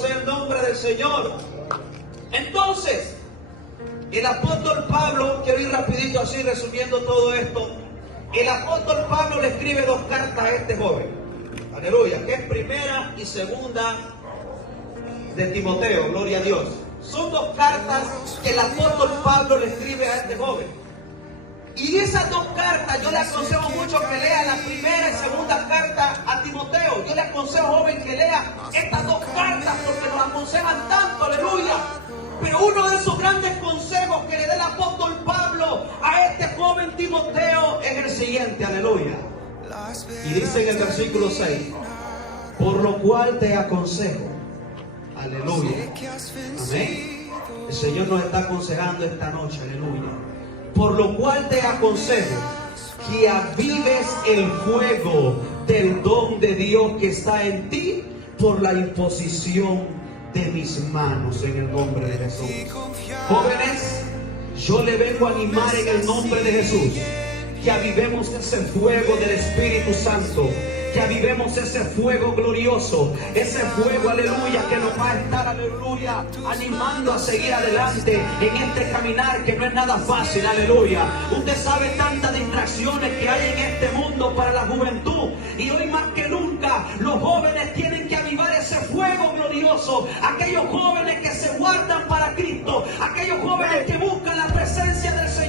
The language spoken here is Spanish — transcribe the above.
sea el nombre del Señor. Entonces, el apóstol Pablo, quiero ir rapidito así resumiendo todo esto. El apóstol Pablo le escribe 2 cartas a este joven. Aleluya, que es primera y segunda de Timoteo, gloria a Dios. Son 2 cartas que el apóstol Pablo le escribe a este joven. Y de esas 2 cartas yo le aconsejo mucho que lea la primera y segunda carta a Timoteo. Yo le aconsejo, joven, que lea estas 2 cartas porque nos aconsejan tanto, aleluya. Pero uno de esos grandes consejos que le da el apóstol Pablo a este joven Timoteo es el siguiente, aleluya. Y dice en el versículo 6, por lo cual te aconsejo, aleluya, amén. El Señor nos está aconsejando esta noche, aleluya. Por lo cual te aconsejo que avives el fuego del don de Dios que está en ti por la imposición de mis manos en el nombre de Jesús. Jóvenes, yo le vengo a animar en el nombre de Jesús que avivemos ese fuego del Espíritu Santo, que avivemos ese fuego glorioso, ese fuego, aleluya, que nos va a estar, aleluya, animando a seguir adelante en este caminar que no es nada fácil, aleluya. Usted sabe tantas distracciones que hay en este mundo para la juventud, y hoy más que nunca los jóvenes tienen que avivar ese fuego glorioso, aquellos jóvenes que se guardan para Cristo, aquellos jóvenes que buscan la presencia del Señor.